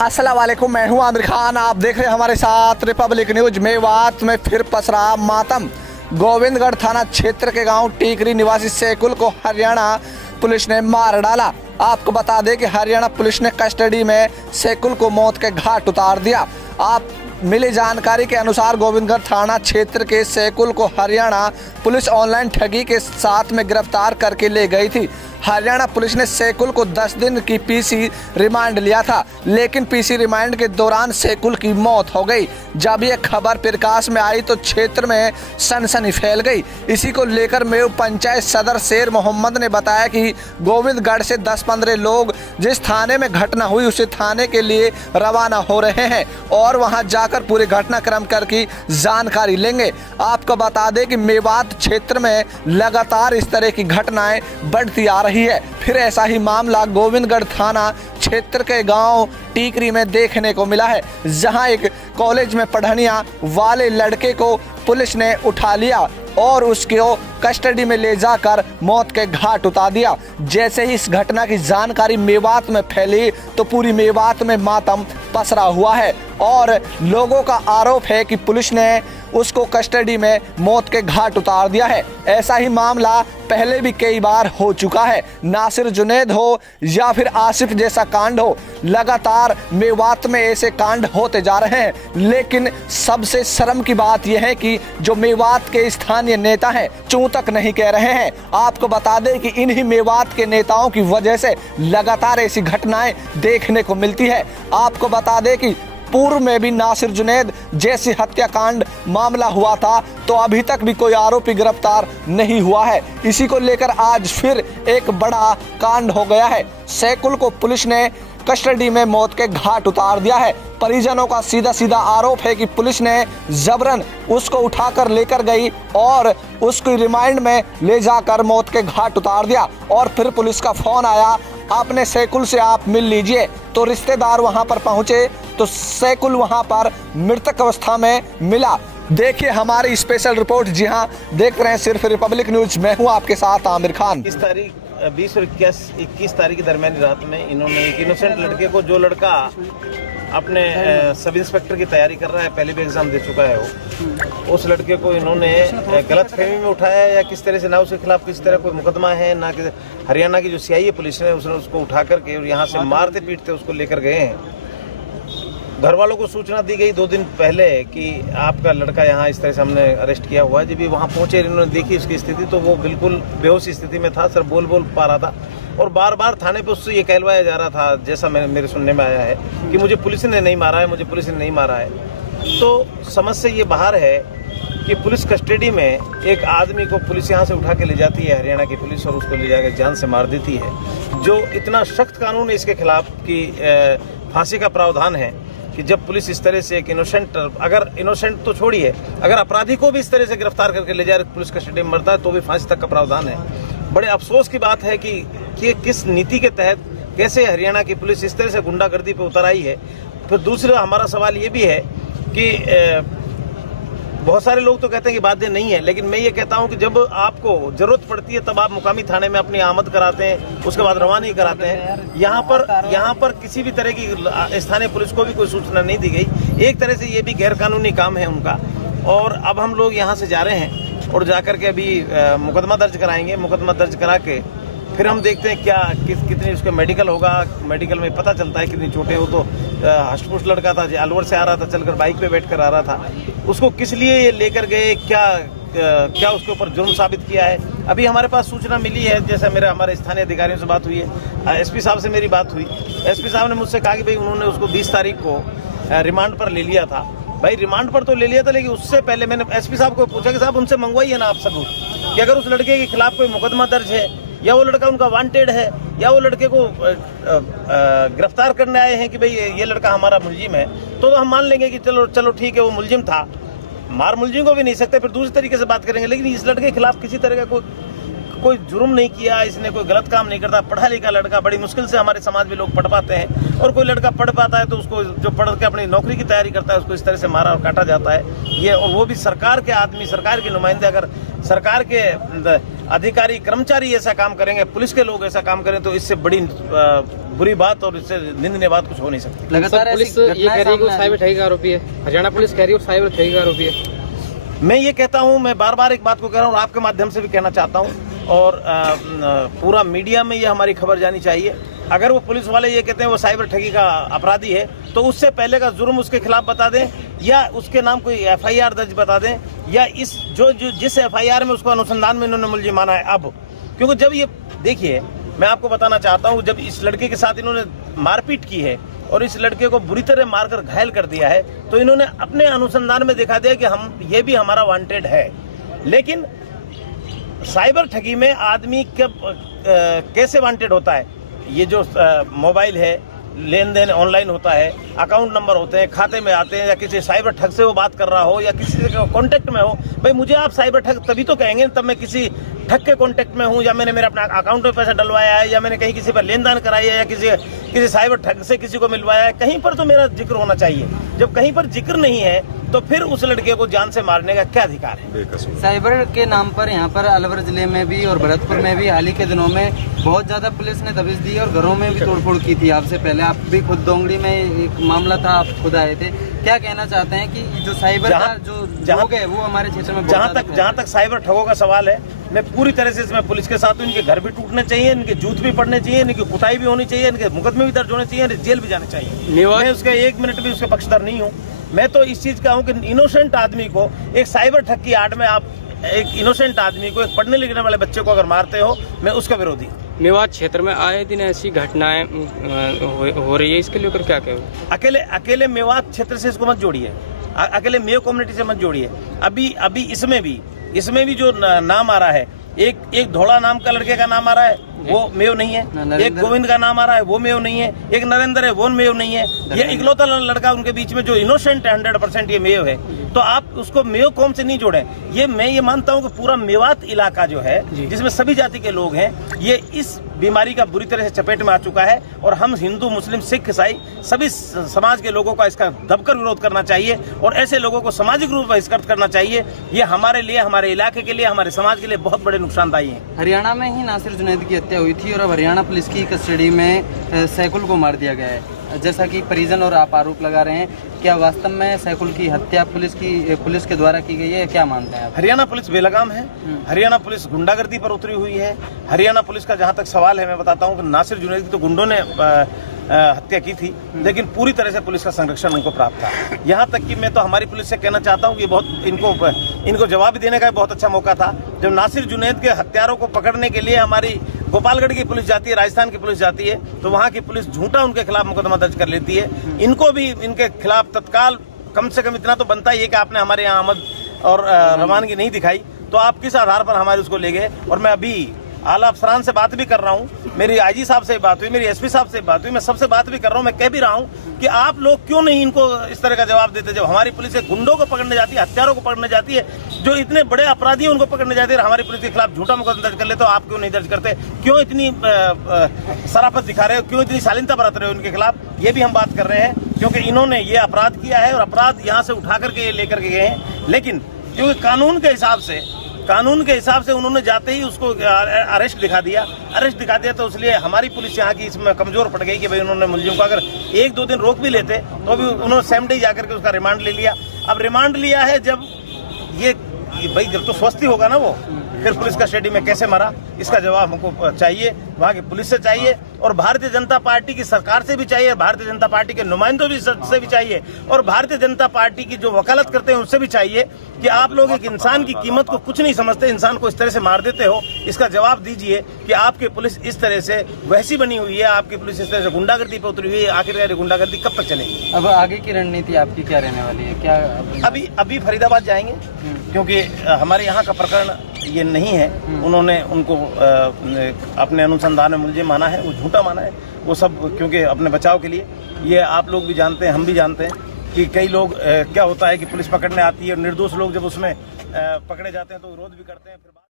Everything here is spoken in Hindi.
अस्सलाम वालेकुम, मैं हूं आमिर खान। आप देख रहे हैं हमारे साथ रिपब्लिक न्यूज। मेवात में फिर पसरा मातम। गोविंदगढ़ थाना क्षेत्र के गांव टीकरी निवासी सैकुल को हरियाणा पुलिस ने मार डाला। आपको बता दें कि हरियाणा पुलिस ने कस्टडी में सैकुल को मौत के घाट उतार दिया। आप मिली जानकारी के अनुसार गोविंदगढ़ थाना क्षेत्र के सैकुल को हरियाणा पुलिस ऑनलाइन ठगी के साथ में गिरफ्तार करके ले गई थी। हरियाणा पुलिस ने सैकुल को 10 दिन की पीसी रिमांड लिया था, लेकिन पीसी रिमांड के दौरान सैकुल की मौत हो गई। जब यह खबर प्रकाश में आई तो क्षेत्र में सनसनी फैल गई। इसी को लेकर मेव पंचायत सदर शेर मोहम्मद ने बताया कि गोविंदगढ़ से 10-15 लोग जिस थाने में घटना हुई उसे थाने के लिए रवाना हो रहे हैं और वहां जाकर पूरे घटनाक्रम की जानकारी लेंगे। आपको बता दें कि मेवात क्षेत्र में लगातार इस तरह की घटनाएं बढ़ती आ रही है। फिर ऐसा ही मामला गोविंदगढ़ थाना क्षेत्र के गांव टीकरी में देखने को मिला है, जहां एक कॉलेज में पढ़ने वाले लड़के को पुलिस ने उठा लिया और उसको कस्टडी में ले जाकर मौत के घाट उतार दिया। जैसे ही इस घटना की जानकारी मेवात में फैली तो पूरी मेवात में मातम पसरा हुआ है और लोगों का आरोप है कि पुलिस ने उसको कस्टडी में मौत के घाट उतार दिया है। ऐसा ही मामला पहले भी कई बार हो चुका है। नासिर जुनैद हो या फिर आसिफ जैसा कांड हो, लगातार मेवात में ऐसे कांड होते जा रहे हैं। लेकिन सबसे शर्म की बात यह है कि जो मेवात के स्थानीय नेता हैं चूं तक नहीं कह रहे हैं। आपको बता दें कि इन्हीं मेवात के नेताओं की वजह से लगातार ऐसी घटनाएं देखने को मिलती है। आपको बता दें कि पूर्व में भी नासिर जुनैद जैसी हत्याकांड मामला हुआ था तो अभी तक भी कोई आरोपी गिरफ्तार नहीं हुआ है। इसी को लेकर आज फिर एक बड़ा कांड हो गया है। सैकुल को पुलिस ने कस्टडी में मौत के घाट उतार दिया है। परिजनों का सीधा सीधा आरोप है कि पुलिस ने जबरन उसको उठाकर लेकर गई और उसको रिमांड में ले जाकर मौत के घाट उतार दिया। और फिर पुलिस का फोन आया, अपने सैकुल से आप मिल लीजिए। तो रिश्तेदार वहां पर पहुंचे तो सैकुल वहां पर मृतक अवस्था में मिला। देखिए हमारी स्पेशल रिपोर्ट। जी हां, देख रहे हैं सिर्फ रिपब्लिक न्यूज। मैं हूं आपके साथ आमिर खान। इस तारीख 20 और 21 तारीख की दरमियानी रात में इन्होंने एक इनोसेंट लड़के को, जो लड़का अपने सब इंस्पेक्टर की तैयारी कर रहा है, पहले भी एग्जाम दे चुका है वो, उस लड़के को इन्होंने गलत फहमी में उठाया या किस तरह से, ना उसके खिलाफ किस तरह कोई मुकदमा है, ना कि हरियाणा की जो सीआईए पुलिस है उसने उसको उठा करके और यहाँ से मारते पीटते उसको लेकर गए हैं। घर वालों को सूचना दी गई 2 दिन पहले कि आपका लड़का यहाँ इस तरह से हमने अरेस्ट किया हुआ है। जब भी वहाँ पहुँचे इन्होंने देखी उसकी स्थिति तो वो बिल्कुल बेहोश स्थिति में था, सिर्फ बोल पा रहा था और बार बार थाने पे उससे ये कहलवाया जा रहा था, जैसा मेरे सुनने में आया है, कि मुझे पुलिस ने नहीं मारा है, मुझे पुलिस ने नहीं मारा है। तो समझ से ये बाहर है कि पुलिस कस्टडी में एक आदमी को पुलिस यहाँ से उठा के ले जाती है, हरियाणा की पुलिस, और उसको ले जाकर जान से मार देती है। जो इतना सख्त कानून है इसके खिलाफ कि फांसी का प्रावधान है कि जब पुलिस इस तरह से एक इनोसेंट, अगर इनोसेंट तो छोड़िए, अगर अपराधी को भी इस तरह से गिरफ्तार करके ले जाए पुलिस कस्टडी में मरता है तो भी फांसी तक का प्रावधान है। बड़े अफसोस की बात है कि किस नीति के तहत कैसे हरियाणा की पुलिस इस तरह से गुंडागर्दी पे उतर आई है। फिर दूसरा हमारा सवाल ये भी है कि बहुत सारे लोग तो कहते हैं कि बाध्य नहीं है, लेकिन मैं ये कहता हूं कि जब आपको जरूरत पड़ती है तब आप मुकामी थाने में अपनी आमद कराते हैं, उसके बाद रवानगी कराते हैं। यहाँ पर किसी भी तरह की स्थानीय पुलिस को भी कोई सूचना नहीं दी गई। एक तरह से ये भी गैर कानूनी काम है उनका। और अब हम लोग यहाँ से जा रहे हैं और जाकर के अभी मुकदमा दर्ज कराएंगे। मुकदमा दर्ज करा के फिर हम देखते हैं कितनी उसका मेडिकल होगा। मेडिकल में पता चलता है कितनी चोटें। वो तो हष्टपुष्ट लड़का था, अलवर से आ रहा था, चलकर बाइक पे बैठकर आ रहा था। उसको किस लिए ये लेकर गए, क्या उसके ऊपर जुर्म साबित किया है, अभी हमारे पास सूचना मिली है। जैसा हमारे स्थानीय अधिकारियों से बात हुई है, एसपी साहब से मेरी बात हुई। एसपी साहब ने मुझसे कहा कि भाई उन्होंने उसको 20 तारीख को रिमांड पर ले लिया था। भाई रिमांड पर तो ले लिया था, लेकिन उससे पहले मैंने एसपी साहब को पूछा कि साहब उनसे मंगवाइए ना आप सबूत कि अगर उस लड़के के खिलाफ कोई मुकदमा दर्ज है या वो लड़का उनका वांटेड है या वो लड़के को गिरफ्तार करने आए हैं कि भाई ये लड़का हमारा मुलजिम है, तो हम मान लेंगे कि चलो ठीक है वो मुलजिम था। मार मुलजिम को भी नहीं सकते, फिर दूसरी तरीके से बात करेंगे। लेकिन इस लड़के के खिलाफ किसी तरह का कोई जुर्म नहीं किया, इसने कोई गलत काम नहीं करता, पढ़ा लिखा लड़का, बड़ी मुश्किल से हमारे समाज में लोग पढ़ पाते हैं, और कोई लड़का पढ़ पाता है तो उसको जो पढ़ के अपनी नौकरी की तैयारी करता है उसको इस तरह से मारा और काटा जाता है। ये और वो भी सरकार के आदमी, सरकार के नुमाइंदे, अगर सरकार के अधिकारी कर्मचारी ऐसा काम करेंगे, पुलिस के लोग ऐसा काम करें तो इससे बड़ी बुरी बात और इससे निंदनीय बात कुछ हो नहीं सकती। लगातार पुलिस ये कह रही है कि वो साइबर ठगी का आरोपी है, हरियाणा पुलिस कह रही है वो साइबर ठगी का आरोपी है। मैं ये कहता हूं, मैं बार बार एक बात को कह रहा हूं और आपके माध्यम से भी कहना चाहता हूं, और पूरा मीडिया में ये हमारी खबर जानी चाहिए। अगर वो पुलिस वाले ये कहते हैं वो साइबर ठगी का अपराधी है तो उससे पहले का जुर्म उसके खिलाफ बता दें, या उसके नाम कोई FIR दर्ज बता दें, या इस जिस FIR में उसको अनुसंधान में इन्होंने मुलजिम माना है अब। क्योंकि जब ये देखिए, मैं आपको बताना चाहता हूं, जब इस लड़के के साथ इन्होंने मारपीट की है और इस लड़के को बुरी तरह मारकर घायल कर दिया है, तो इन्होंने अपने अनुसंधान में दिखा दिया कि ये भी हमारा वांटेड है। लेकिन साइबर ठगी में आदमी कैसे वांटेड होता है? ये जो मोबाइल है, लेन देन ऑनलाइन होता है, अकाउंट नंबर होते हैं, खाते में आते हैं, या किसी साइबर ठग से वो बात कर रहा हो या किसी से कांटेक्ट में हो। भाई मुझे आप साइबर ठग तभी तो कहेंगे तब मैं किसी ठग के कांटेक्ट में हूं, या मैंने मेरे अपना अकाउंट में पैसा डलवाया है, या मैंने कहीं किसी पर लेन देन कराया है, या किसी साइबर ठग से किसी को मिलवाया है, कहीं पर तो मेरा जिक्र होना चाहिए। जब कहीं पर जिक्र नहीं है तो फिर उस लड़के को जान से मारने का क्या अधिकार है? साइबर के नाम पर यहाँ पर अलवर जिले में भी और भरतपुर में भी हाल ही के दिनों में बहुत ज्यादा पुलिस ने दबिश दी और घरों में भी तोड़फोड़ की थी। आपसे पहले आप भी खुद दोंगड़ी में एक मामला था, आप खुद आए थे। क्या कहना चाहते हैं कि जो साइबर का जो लोग है वो हमारे क्षेत्र में जहाँ तक साइबर ठगों का सवाल है, मैं पूरी तरह से इसमें पुलिस के साथ हूं। इनके घर भी टूटने चाहिए, इनके जूत भी पड़ने चाहिए, इनकी कुटाई भी होनी चाहिए, इनके मुकदमे भी दर्ज होने चाहिए, जेल भी जाने चाहिए। मैं उसका 1 मिनट भी उसके पक्षधर नहीं हूँ। मैं तो इस चीज का हूँ कि इनोसेंट आदमी को एक साइबर ठग की आड़ में आप एक इनोसेंट आदमी को, एक पढ़ने लिखने वाले बच्चे को अगर मारते हो, मैं उसका विरोधी। मेवात क्षेत्र में आए दिन ऐसी घटनाएं हो रही है, इसके लेकर क्या कहें? अकेले मेवात क्षेत्र से इसको मत जोड़िए, अकेले मेयो कम्युनिटी से मत जोड़िए। अभी इसमें भी जो नाम आ रहा है, एक धोड़ा नाम का लड़के का नाम आ रहा है, वो मेयो नहीं है। एक गोविंद का नाम आ रहा है, वो मेयो नहीं है। एक नरेंद्र है, वो मेयो नहीं है। ये इकलौता लड़का उनके बीच में जो इनोसेंट है 100% ये मेयो है। तो आप उसको मेयो कौम से नहीं जोड़ें। मैं ये मानता हूँ कि पूरा मेवात इलाका जो है, जिसमें सभी जाति के लोग हैं, ये इस बीमारी का बुरी तरह से चपेट में आ चुका है, और हम हिंदू, मुस्लिम, सिख, ईसाई सभी समाज के लोगों का इसका दबकर विरोध करना चाहिए, और ऐसे लोगों को सामाजिक रूप से बहिष्कृत करना चाहिए। ये हमारे लिए, हमारे इलाके के लिए, हमारे समाज के लिए बहुत बड़े नुकसानदायी है। हरियाणा में ही नासिर जुनैद की हत्या हुई थी और अब हरियाणा पुलिस की कस्टडी में सैकुल को मार दिया गया है, जैसा कि परिजन और आप आरोप लगा रहे हैं। क्या वास्तव में सैकुल की हत्या पुलिस के द्वारा की गई है? क्या मानते हैं आप? हरियाणा पुलिस बेलगाम है, हरियाणा पुलिस गुंडागर्दी पर उतरी हुई है। हरियाणा पुलिस का जहां तक सवाल है, मैं बताता हूं कि नासिर जुनैद की तो गुंडों ने हत्या की थी, लेकिन पूरी तरह से पुलिस का संरक्षण उनको प्राप्त था। यहाँ तक कि मैं तो हमारी पुलिस से कहना चाहता हूँ कि बहुत इनको जवाब देने का बहुत अच्छा मौका था। जब नासिर जुनैद के हत्यारों को पकड़ने के लिए हमारी गोपालगढ़ की पुलिस जाती है, राजस्थान की पुलिस जाती है, तो वहाँ की पुलिस झूठा उनके खिलाफ मुकदमा दर्ज कर लेती है। इनको भी इनके खिलाफ तत्काल कम से कम इतना तो बनता ही है कि आपने हमारे यहाँ आमद और रवानगी नहीं दिखाई, तो आप किस आधार पर हमारे उसको ले गए। और मैं अभी आला अफसरान से बात भी कर रहा हूँ, मेरी IG साहब से बात हुई, मेरी SP साहब से बात हुई, मैं सबसे बात भी कर रहा हूँ। मैं कह भी रहा हूँ कि आप लोग क्यों नहीं इनको इस तरह का जवाब देते। जब हमारी पुलिस गुंडों को पकड़ने जाती है, हत्यारों को पकड़ने जाती है, जो इतने बड़े अपराधी हैं उनको पकड़ने जाती है, हमारी पुलिस के खिलाफ झूठा मुकदमा दर्ज कर ले, तो आप क्यों नहीं दर्ज करते? क्यों इतनी शराफत दिखा रहे हो? क्यों इतनी शालीनता बरत रहे हो उनके खिलाफ? ये भी हम बात कर रहे हैं, क्योंकि इन्होंने ये अपराध किया है और अपराध यहाँ से उठा करके ये लेकर के गए हैं। लेकिन क्योंकि कानून के हिसाब से उन्होंने जाते ही उसको अरेस्ट दिखा दिया तो इसलिए हमारी पुलिस यहाँ की इसमें कमजोर पड़ गई कि भाई उन्होंने मुलजिम को अगर 1-2 दिन रोक भी लेते तो भी उन्होंने सेम डे जाकर के उसका रिमांड ले लिया। अब रिमांड लिया है, जब ये भाई जब तो स्वस्थ ही होगा ना वो, फिर पुलिस कस्टडी में कैसे मरा, इसका जवाब हमको चाहिए, वहाँ की पुलिस से चाहिए, और भारतीय जनता पार्टी की सरकार से भी चाहिए, भारतीय जनता पार्टी के नुमाइंदों से भी चाहिए, और भारतीय जनता पार्टी की जो वकालत करते हैं उससे भी चाहिए कि आप लोग एक इंसान की कीमत को कुछ नहीं समझते, इंसान को इस तरह से मार देते हो। इसका जवाब दीजिए कि आपकी पुलिस इस तरह से वैसी बनी हुई है, आपकी पुलिस इस तरह से गुंडागर्दी पर उतरी हुई है, आखिरकार गुंडागर्दी कब तक चलेगी? अब आगे की रणनीति आपकी क्या रहने वाली है? क्या अभी फरीदाबाद जाएंगे, क्योंकि हमारे यहाँ का प्रकरण ये नहीं है। उन्होंने उनको अपने अनुसंधान में मुलजिम माना है, वो झूठा माना है, वो सब क्योंकि अपने बचाव के लिए। ये आप लोग भी जानते हैं, हम भी जानते हैं कि कई लोग क्या होता है कि पुलिस पकड़ने आती है और निर्दोष लोग जब उसमें पकड़े जाते हैं तो विरोध भी करते हैं। फिर